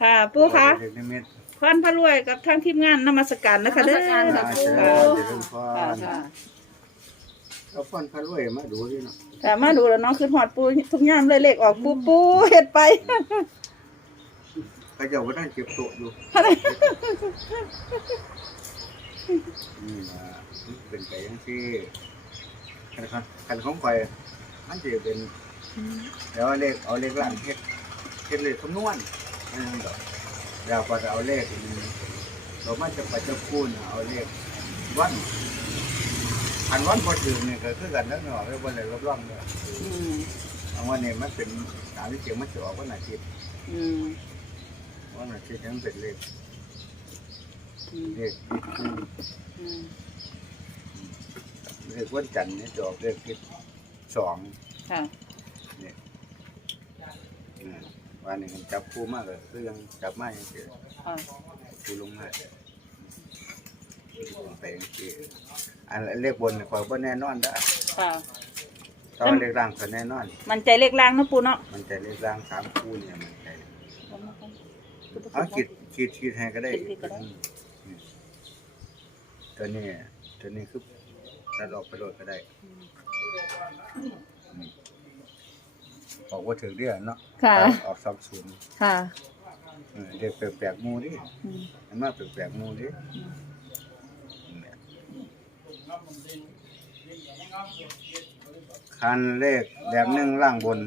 ค่ะปูคะเด็กนิมิตพรพระรวยกับทางทีมงานนมัสการนะคะเด้อนมัสการค่ะอาปู เจริญเจริญพค่ะรค่ะเอาฟันพระรวยมาดูดิเนาะแต่มาดูแล้วน้องคือหอดปูทุกยามเลยเลขออกปูปูเฮ็ดไปเขาเจ้าก็ได้เก็บโต๊ะอยู่นี่นะมันเป็นไปยังที่คันคันคันของไฟมันจะเป็น เดี๋ยวเอาเลขเอาเลขล่างเฮ็ดเฮ็ดเลขคำนวณ อันนั้นดอกแล้วก็จะเอาเลขเรามันจะไปจะพูดเอาเลขวันอันวันพอถึงเนี่ยก็คือกันนั่นเนาะเรื่องวันไหนรับรองเนี่ยอืมเอาวันนี้มันเป็นตามที่เสียงมันจะออกวันอาทิตย์อืมวันอาทิตย์นั้นเป็นเลขอืมเลขที่คืออืมเลขวันจันทร์เนี่ยจะออกเลขที่สองค่ะ อืม วันนี้มันจับคู่มากเลยคือยังจับมาอย่างเดียวค่ะคู่ลงมาลงไปอย่างเดียวอันเลขบนเนี่ยขอยบ่แน่นอนได้อค่ะตอนเลขล่างขอยแน่นอน มันใจเลขล่างเนาะปูเนาะมันจะเลขล่างสามคู่เนี่ยมันใจเอาขีดขีดขีดให้ก็ได้ขีดก็ได้อืมตัวนี้ตัวนี้คือตัดออกไปโหลดก็ได้อ อกว่าถึงเรียเนาะค่ะ ออกสองศูนย์ค่ะเออเด็กแปลกๆหมูดิอืมเห็นมาแปลกๆหมูดิเนี่ยคันเลขแบบหนึ่งล่างบน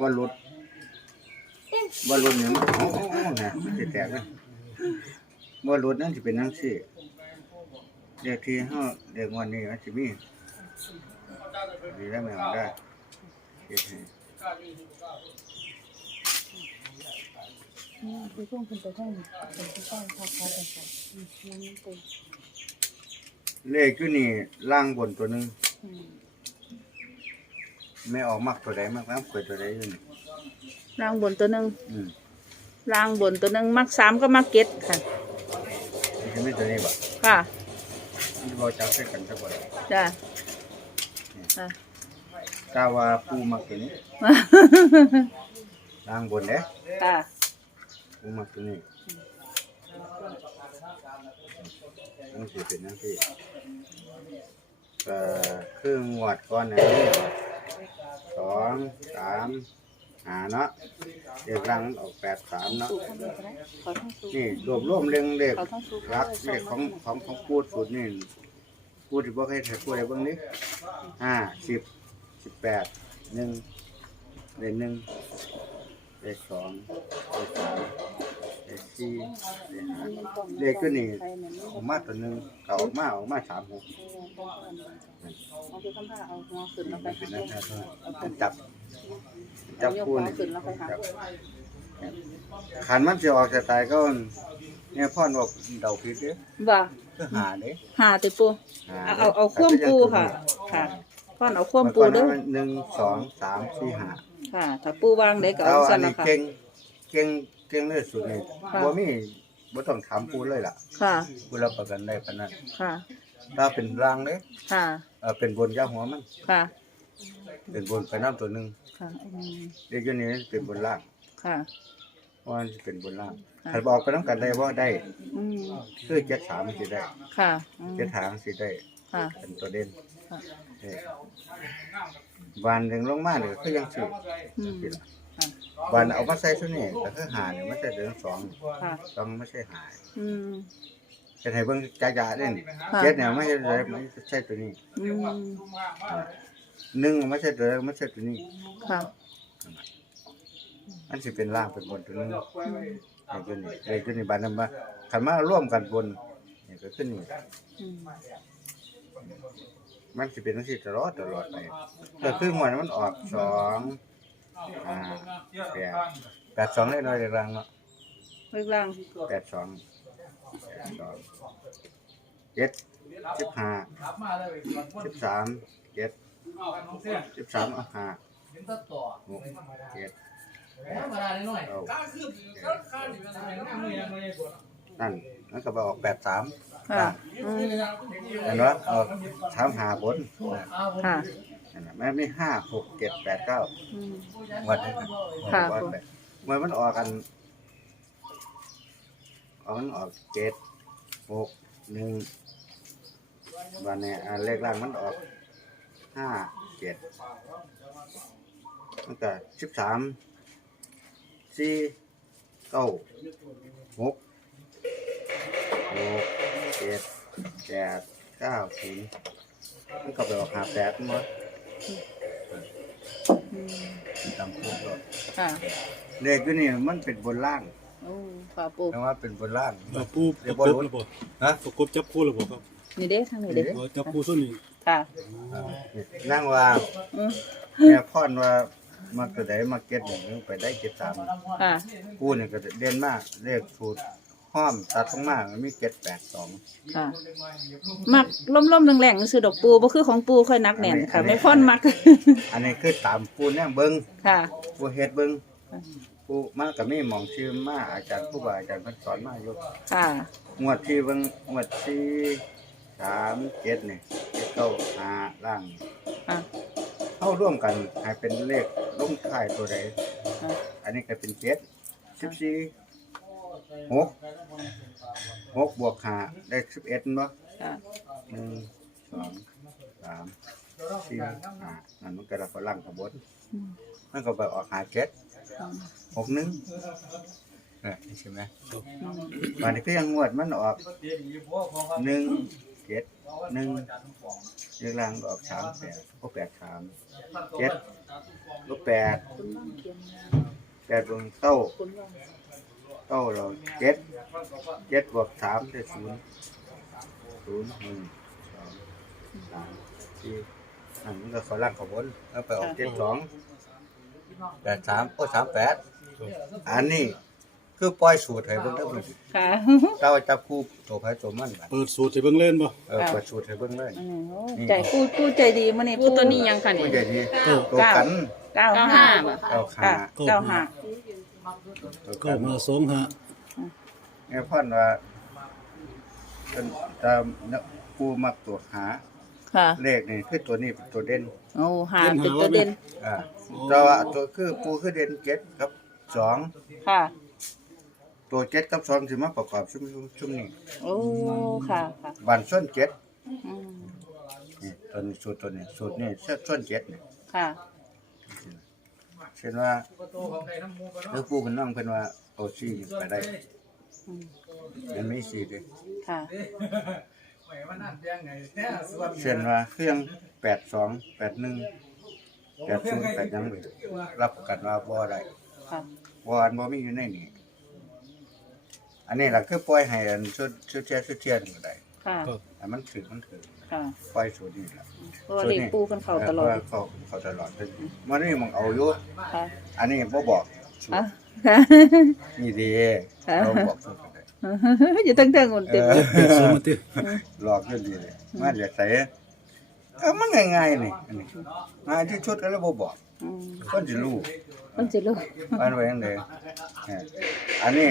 บนรุดบนรุดเนี่ยมันโอ้โหเนี่ยมันจะแตกเลยบนรุดนั่นจะเป็นนั่งสี่เด็กที่ห้าเด็กวันนี้มันจะมีมีได้ไหมเอาได้เฮ็ดให้ คือช่วงคุณจะต้องเป็นที่ต้องพักพักกันก่อนอืมนั่นปูเลขอยู่นี่ล่างบนตัวหนึงอืมไม่ออกมักตัวใดมักน้ำข่อยตัวใดอยู่นี่ล่างบนตัวหนึ่งอืมล่างบนตัวหนึ่งมักสามก็มักเก็ตค่ะนี่คือไม่ตัวนี้บ่ค่ะที่บ่จับใส่กันซะบ่ได้จ้ะค่ะ กาว่าปูมักตัวนี้ล่างบนเด้ค่ะปูมักตัวนี้นั่นสิเป็นนั่นที่ก็ครึ่งงวดก่อนนะสองสามหาเนาะเด็กรังมันออกแปดสามเนาะสูข้างบนก็ได้ขอทั้งสูนี่รวบรวมเรื่องเลขขอทั้งสูรักเลขของของของพูดสูตรนี่พูดที่บ่เคยถ่ายพูดอะไรบ้างนี้ห้าสิบ สิบแปดหนึ่งเลขหนึ่งเลขสองเลขสามเลขสี่เลขห้าเลขก็นี่ออกมาตัวหนึ่งก็ออกมาออกมาสามหกเอาไปข้างหน้าเอาหัวขึ้นนี่แล้วไปมันเป็นหานั่นเจ้านะมันจับจับยกคู่หัวนี่ขึ้นแล้วไปหาจับขันมันจะออกจะตายก็เนี่ยพ่อบอกเดาผิดเด้อว่าคือหาเด้อหาติปูหาเอาเอาเอาคว่ำปูค่ะ ค่ะ พ่อนเอาคว่ำปูเด้อมันหนึ่งสองสามสี่ห้าค่ะ ถ้าปูวางได้ก็เอาเอาอัสั่นนนี้ละค่ะ เก่งเก่งเก่งเลยสุดนี่ค่ะ บ่มีบ่ต้องถามปูเลยล่ะค่ะ ปูรับประกันได้ปานนั้นค่ะ ถ้าเป็นร่างเด้ค่ะ เออเป็นบนยาหัวมัน ค่ะ เป็นบนไปน้ำตัวหนึงค่ะอืมเด็กอยู่นี่เป็นบนล่างค่ะเพราะมันสิเป็นบนล่างค่ะ ถ้าบอกไปนํกันได้บ่ได้อืมคือเจ็ดสามสิได้ค่ะอืมเจ็ดทางสิได้ค่ะ เป็นตัวเด่นค่ะ เอ้วันหนึ่งลงมาเนี่ยคือยังสิอืมสิล่ะค่ะวันเอามาใส่ซุนี่ก็คือหาเนี่ยไม่ใช่เดือนสองค่ะสองไม่ใช่หาอืมจะให้เบิ่งจ้าๆเด่นค่ะเจ็ดเนี่ยไม่ใช่เลยไม่ใช่ตัวนี้อืมหนึ่งไม่ใช่ตัวนี้ไม่ใช่ตัวนี้ค่ะอันสิเป็นล่างเป็นบนตัวนึงไอ้ตัวนี้ไอ้ตัวนี้บานนั้นมาขันมาร่วมกันบนนี่ก็ขึ้นนี่อืม มันสิเป็นทั้งสิตลอดตลอดไปก็คือหัวมันออกสองอ่าแปดแปดสองได้น้อยเดียวรังเนาะเล็กล่างแปดสองแปดสองเจ็ดสิบห้าสิบสามเจ็ดสิบสามเอาห้าหกเจ็ดนั่นนั่นก็ไปออกแปดสาม ค่ะอืมเห็นไหมออกสามหาบนค่ะ นั่นน่ะแม่ไม่ห้าหกเจ็ดแปดเก้าอืมวันนี้ค่ะ วันแบบเมื่อมันออกกันเอามันออกเจ็ดหกหนึ่งวันนี้อ่าเลขล่างมันออกห้าเจ็ดตั้งแต่สิบสามสี่เก้าหกหก เจ็ดแปดเก้าศูนย์มันก็ไปออกหาแปดมั้งอืมจำพวกรถค่ะเลขอยู่นี่มันเป็นบนล่างโอ้ค่ะปูแปลว่าเป็นบนล่างเอาปูเดี๋ปยวระบ่กบรู้ระบบฮะ ประกบจับคู่ระบบครับนี่เด้ทางนี้เด้เอาจับคู่ส่วนนี้ค่ะนั่งว่าอืมเนี่ยพ่อนว่ามาตัวใดมาเก็ตหนึ่งไปได้เก็ตสามค่ะกูเนี่ยก็เด่นมากเลขสูตร ห้อมตัดทั้งมากมันมีเก็ตแปดสอง ค่ะ มักล่มๆแรงๆซื้อดอกปูบ่คือของปูค่อยนักแน่นค่ะ ไม่พ่อนมัก อันนี้คือตามปูเนี่ยเบิ้งค่ะ ปูเฮ็ดเบิ้งปูมากับมีหมองชื่อมาอาจารย์ผู้บาอาจารย์เพิ่นสอนมาอยู่ค่ะ งวดที่เบิ้งงวดที่สามเจ็ดนี่เจ็ดเก้าห้าล่างค่ะ เข้าร่วมกันให้เป็นเลขลงท้ายตัวใดค่ะอันนี้ก็เป็นเจ็ดสิบสี่ หกหกบวกห้าได้สิบเอ็ดเนาะค่ะหนึ่งสองสามสี่ห้านั่นมันก็เราฝรั่งขบวนอืมมันก็ไปออกหาเจ็ดอืมหกหนึ่งเออนี่ใช่ไหมอืมวันนี้ก็ยังงวดมันออกหนึ่งเจ็ดหนึ่งเรียงรางก็ออกสามแปดก็แปดสามเจ็ดก็แปดแปดบวกเต้า เก้าเราเจ็ดเจ็ดบวกสามได้ศูนย์ศูนย์หนึ่งสองสามสี่อันนี้ก็เขาล่างเขาบนแล้วไปออกเจ็ดสองแปดสามโอ้สามแปดอันนี้คือปล่อยสูตรให้เบิ่งได้เบิ่งค่ะเจ้าจับคู่ตัวไผตัวมันบัดเปิดสูตรให้เบิ่งเล่นบ่เออเปิดสูตรให้เบิ่งเลยอืมโอ้ใจปูปูใจดีมื้อนี้ปูตัวนี้ยังค่ะผู้นี่ ใหญ่ดีเก้าตัวกันเก้าห้าบ่เอาขาค่ะเก้าห้าตัว เก้ากันมาสองห้าเนี่ยพ่อนว่าเป็นตามกูมักตัวหาค่ะ เลขนี่คือตัวนี้เป็นตัวเด่นโอ้หาเป็นตัวเด่นอ่าแต่ว่าตัวคือปูคือเด่นเจ็ดกับสองค่ะ ตัวเจ็ดกับสองสิมาประกอบชุมชุมนี้โอ้ค่ะค่ะบันส้นเจ็ดอืมนี่ตัวนี้สูตรตัวนี้สูตรนี้ส้นเจ็ดนี่ค่ะ เช่นว่าเลือกปูเป็นน้องเพิ่นว่าเอาซี่ไปได้อืมมันไม่ซี่เด้ค่ะ เช่นว่าเครื่องแปดสองแปดหนึ่งแปดศูนย์แปดหยังไปรับประกันว่าบ่ได้ค่ะ บ่อันบ่มีอยู่ในนี้อันนี้ล่ะคือปล่อยให้อันชุดชุดเทียชุดเทียนก็ได้ค่ะอันมันถือมันถือ ค่ะปล่อยสูตรนี้ล่ะเพราะว่าเลขปูกันเข้าตลอดเเขาเขาตลอดเลยมันนี่มึงเอาอยู่ค่ะอันนี้บ่บอกสูตอะรค่ะนี่ดีค่ะเราบอกสูตรกันได้อยู่ตั้งแต่คนเต็มเออเป็นสองมาติหลอกกันดีเลยมาเดี๋ยวใส่เออมันง่ายๆนี่อันนี้ง่ายที่ชุดแล้วบ่บอกอืมคนสิรู้มันจะรู้ มันไว้จังได๋อันนี้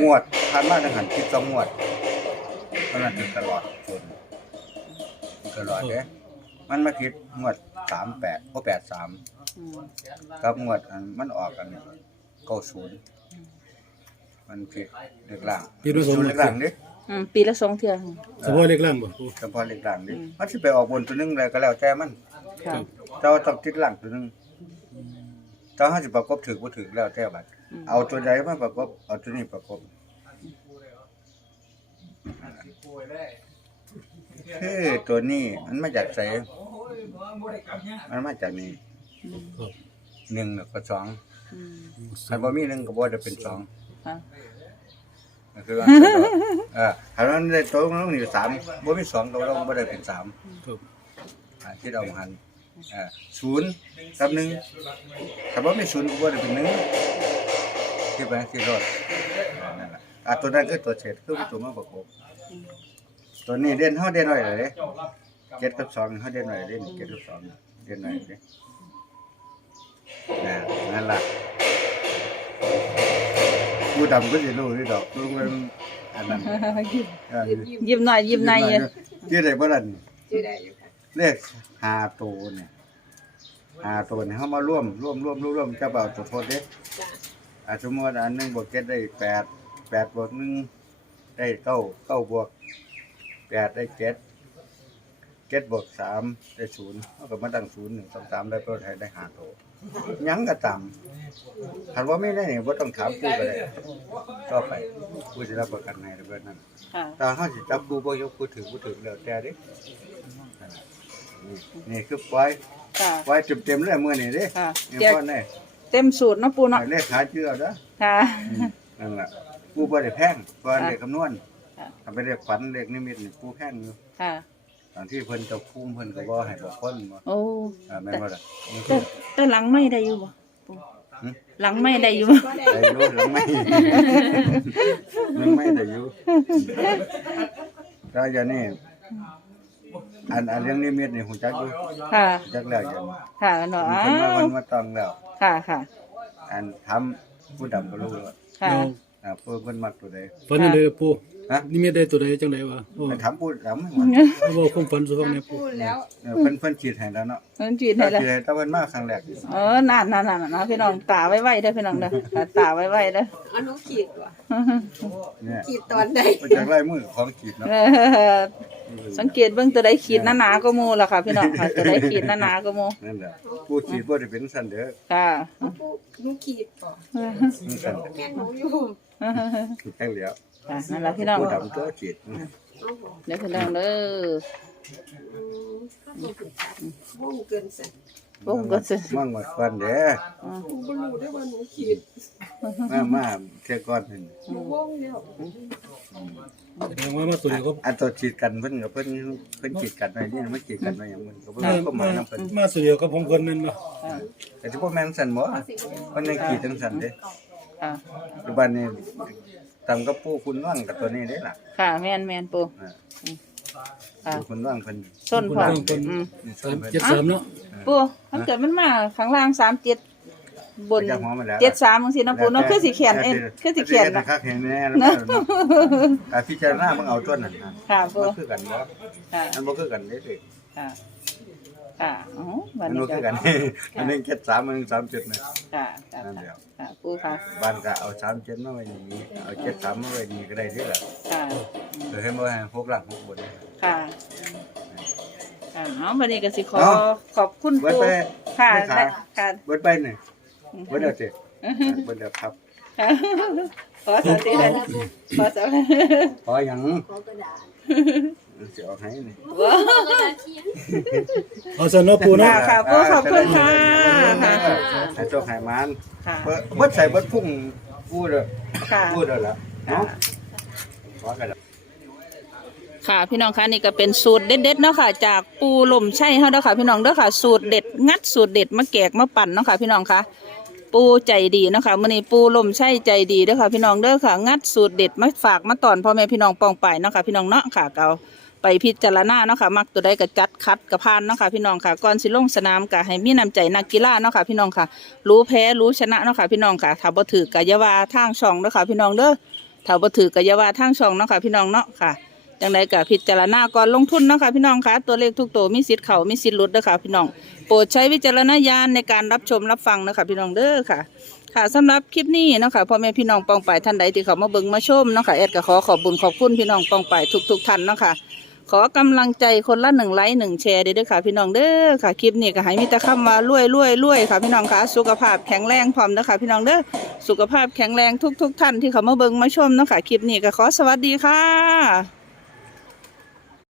งวดผ่านมาทางหันคิดสองงวดมันนั้นถึงตลอดสูตร ตลอดเด้มันมาคิดงวด38โอ้83อืมกับงวดอันมันออกกันเนี่ยเก้าศูนย์มันผิดเล็กล่างปีด้วยสอง ศูนย์เล็กล่างดิอืมปีละสองเทื่อสมมุติเลขล่างบ่ปูเฉพาะเล็กล่างดิมันสิไปออกบนตัวหนึงเลยก็แล้วแต่มันค่ะแต่ว่าต้องติดล่างตัวหนึงถ้าเฮาสิประกบถือบ่ถือแล้วแต่บัดอืมเอาตัวใดมาประกบเอาตัวนี้ประกบ คือตัวนี้มันมาจากไสมันมาจากนี้ครับหนึ่งแล้วก็สองอืมถ้าบ่มีหนึ่งก็บ่ได้เป็นสองค่ะก็คือว่าเออถ้ามันได้ตัวมันต้องอยู่สามบ่มีสองตัวเราบ่ได้เป็นสามครับอ่าที่เราหันเอ่าศูนย์กับหนึ่งถ้าบ่มีศูนย์ก็บ่ได้เป็นหนึ่งที่ไปที่รถนั่นแหละอะตัวนั้นคือตัวเศษคือตัวมาประกบ ตัวนี้เด่นเฮาเด่นหน่อยเลยเด้เจ็ดกับสองเฮาเด่นหน่อยเด่นเจ็ดกับสองเด่นหน่อยเด้นะนั่นล่ะผู้ดำก็สิรู้นี่ดอกรู้มันอันนั้นเออยิ้มหน่อยยิ้มในอยชื่ออะไรบ้างชื่อได้อยู่ค่ะเลขหาตัวเนี่ยหาตัวเนี่ยเขามาร่วมร่วมร่วมร่วมร่วมจะเบาตัวโทษเด้จ้ะอาสมมติอันหนึ่งบวกเจ็ดได้แปดแปดบวกหนึ่งได้เก้าเก้าบวก แปดได้เจ็ดเจ็ดบวกสามได้ศูนย์เท่ากับมาตั้งศูนย์หนึ่งสองสามได้ตัวไทยได้หาโตยังก็ต่ำคันว่าไม่ได้เนี่ยว่าต้องถามกูก็ได้ก็ไปกูจะรับประกันให้ระเบิดนั้นค่ะตาเขาสิจับกูบ่ยกกูถือกูถือแล้วแต่เดินี่นี่คือปล่อยค่ะปล่อยเต็มๆเลยมื้อนี้เด้ค่ะนี่เดี๋ยวพ่อแน่เต็มสูตรเนาะปูเนาะเลขขาเชื่อเด้อค่ะอืมนั่นล่ะกูบ่ได้แพงเพราะเลขคำนวณ ค่ะถ้าไปเลขฝันเลขนิมิตนี่กูแพงอยู่ค่ะ ตอนที่เพิ่นเจะคุ้มเพิ่นก็บ่ให้บอกคนบ่โอ้อ่าแม่นบ่ล่ะนี่แต่แต่หลังไม่ได้อยู่บ่ปูหึ หลังไม่ได้อยู่บ่ได้อยู่หรือไม่ หรือไม่ได้อยู่ก็อย่างนี้อันอันเรื่องนิมิตนี่ฮู้จักอยู่ค่ะจักแล้วอย่างนี้ค่ะเนาะมันอ้าเพิ่นมาววันมาต้องแล้ว ค่ะค่ะอันทำผู้ดำก็รู้แล้วค่ะเอาอ่าผู้เพิ่นมักตัวใดฝันจังได๋ปูฮะนี่มีได้ตัวใดจังไดวะโอ้ไปถามผู้ดำให้หมดเอาบอกความฝันสู่ฟังแหน่ปูเออเพิ่นเพิ่นฉีดให้แล้วเนาะเพิ่นจีดให้แล้ว ฉีดให้แต่เพิ่นมาครั้งแรกเออนั่นนั่นนั่นนะพี่น้องตาไว้ไว้เด้อพี่น้องเด้อค่ะตาไว้ไว้เด้ออันนู้นขีดว่ะเนี่ยขีดตอนใด มาจากไล่มือของฉีดเนาะ เออ สังเกตเบิ่งตัวใดขีดหนาๆก็หมู่ล่ะค่ะ พี่น้องค่ะตัวใดขีดหนาๆก็หมู่นั่นแหละผู้ฉีดบ่ได้เป็นสันเด้อค่ะผู้หนูขีดก่อนมีสันแม่หนูอยู่ฉีดแค่เหลียวค่ะนั่นล่ะพี่น้องผู้ดำตัวฉีดเอาบอกเด้อพี่น้องเด้ออืมก็ต้องผิดจัดว่องเกินเสร็จวงก็สิมั่งหมดฟันเด้อหนูบ่รู้ได้ว่าหนูขีดมามาเท่ยก่อนนี่หนูว่องแล้ว แสดงว่ามาตัวเดียวก็อันตัวฉีดกันเพิ่นก็เพิ่นเพิ่นฉีดกันไว้นี่มันฉีดกันไว้หยังมันก็บ่มารู้ก็หมายมานำเพิ่นมาตัวเดียวกับผมคนแม่นบ่ค่ะแต่ที่บ่แม่นสันบ่เพิ่นยังฉีดจังสันเด้ค่ะปัจจุบันนี้ตำกับปูคุณว่างกับตัวนี้ได้ล่ะ ค่ะแม่นแม่นปูอ่าค่ะปูคุณว่างเพิ่นส้นพร้อมคนอืมนี่สามเพิ่นเจ็ดสามเนาะปูมันเกิดมันมาข้างล่าง37 บนจะหัวมาแล้ว73จังซี่นะปูเนาะคือสิเขียนเองคือสิเขียนนะนะครับเห็นแน่แล้วก็อ่าพิจารณาเบิ่งเอาตัวนั้นนะค่ะปูมันคือกันบ่ค่ะมันบ่คือกันเด้สิค่ะค่ะอ๋อวัมันนนี้บ่ก็คือกันอันนึง73อันนึง37นะค่ะค่ะนั่นเดียวค่ะปูค่ะบ้านก็เอา37มาไว้นี่เอา73มาไว้นี่ก็ได้เด้ล่ะค่ะเออเห็นบ่ให้6หลัง6บนค่ะค่ะเอาวันนี้ก็สิขอเอ้าขอบคุณเบิดปูไปค่ะไม่ขาย ได้ค่ะเบิดไปนี่เบิดแล้วสิเบิดแล้วครับค่ะขอสวัสดีค่ะขอสวัสดีขอหยังขอกระดาษสิเอาให้นี่ว้าวกระดาษเขียนเอาซะเนาะปูเนาะค่ะค่ะปูขอบคุณค่ะค่ะให้โชคให้มานค่ะเบิดเบิดใส่เบิดพุ่งพูดเด้อค่ะพูดเด้อล่ะเนาะขอกันละค่ะพี่น้องคะนี่ก็เป็นสูตรเด็ดๆเนาะค่ะ จากปูลมไช่เฮาเด้อค่ะ พี่น้องเด้อค่ะ สูตรเด็ดงัดสูตรเด็ดมาแกกมาปั่นเนาะค่ะ พี่น้องคะ ปูใจดีเนาะคะมื้อนี้ปูลมไช่ใจดีเด้อค่ะ พี่น้องเด้อค่ะ งัดสูตรเด็ดมาฝากมาตอนพ่อแม่พี่น้องปองไปเนาะค่ะพี่น้องเนาะค่ะเกาไปพิจารณาเนาะค่ะมักตัวใดก็จัดคัดกระพานเนาะค่ะพี่น้องค่ะก่อนสิลงสนามก็ให้มีน้ำใจนักกีฬาเนาะค่ะพี่น้องค่ะ รู้แพ้รู้ชนะเนาะค่ะพี่น้องค่ะถ้าบ่ถือกะอยาวาทางช่องเด้อค่ะพี่น้องเด้อถ้าบ่ถือกะอยาวาทางช่องเนาะค่ะพี่น้องเนาะค่ะ จังไดก็พิจารณาก่อนลงทุนนะคะพี่น้องคะตัวเลขทุกตัวมีสิทธิ์เขามีสิทธิ์ลดเด้อค่ะพี่น้องโปรดใช้วิจารณญาณในการรับชมรับฟังนะคะพี่น้องเด้อค่ะ ค่ะสำหรับคลิปนี้นะคะพ่อแม่พี่น้องปองไปท่านใดที่เขามาเบิ่งมาชมนะคะแอดก็ขอขอบบุญขอบคุณพี่น้องปองไปทุก ๆ ท่านนะคะขอกำลังใจคนละหนึ่งไลค์หนึ่งแชร์เด้อค่ะ พี่น้องเด้อค่ะคลิปนี้ก็ให้มีแต่คำว่ารวยรวยรวยค่ะพี่น้องค่ะสุขภาพแข็งแรงพร้อมเด้อค่ะพี่น้องเด้อสุขภาพแข็งแรงทุก ๆ ท่านที่เขามาเบิ่งมาชมนะคะคลิปนี้ก็ขอสวัสดีค่ะ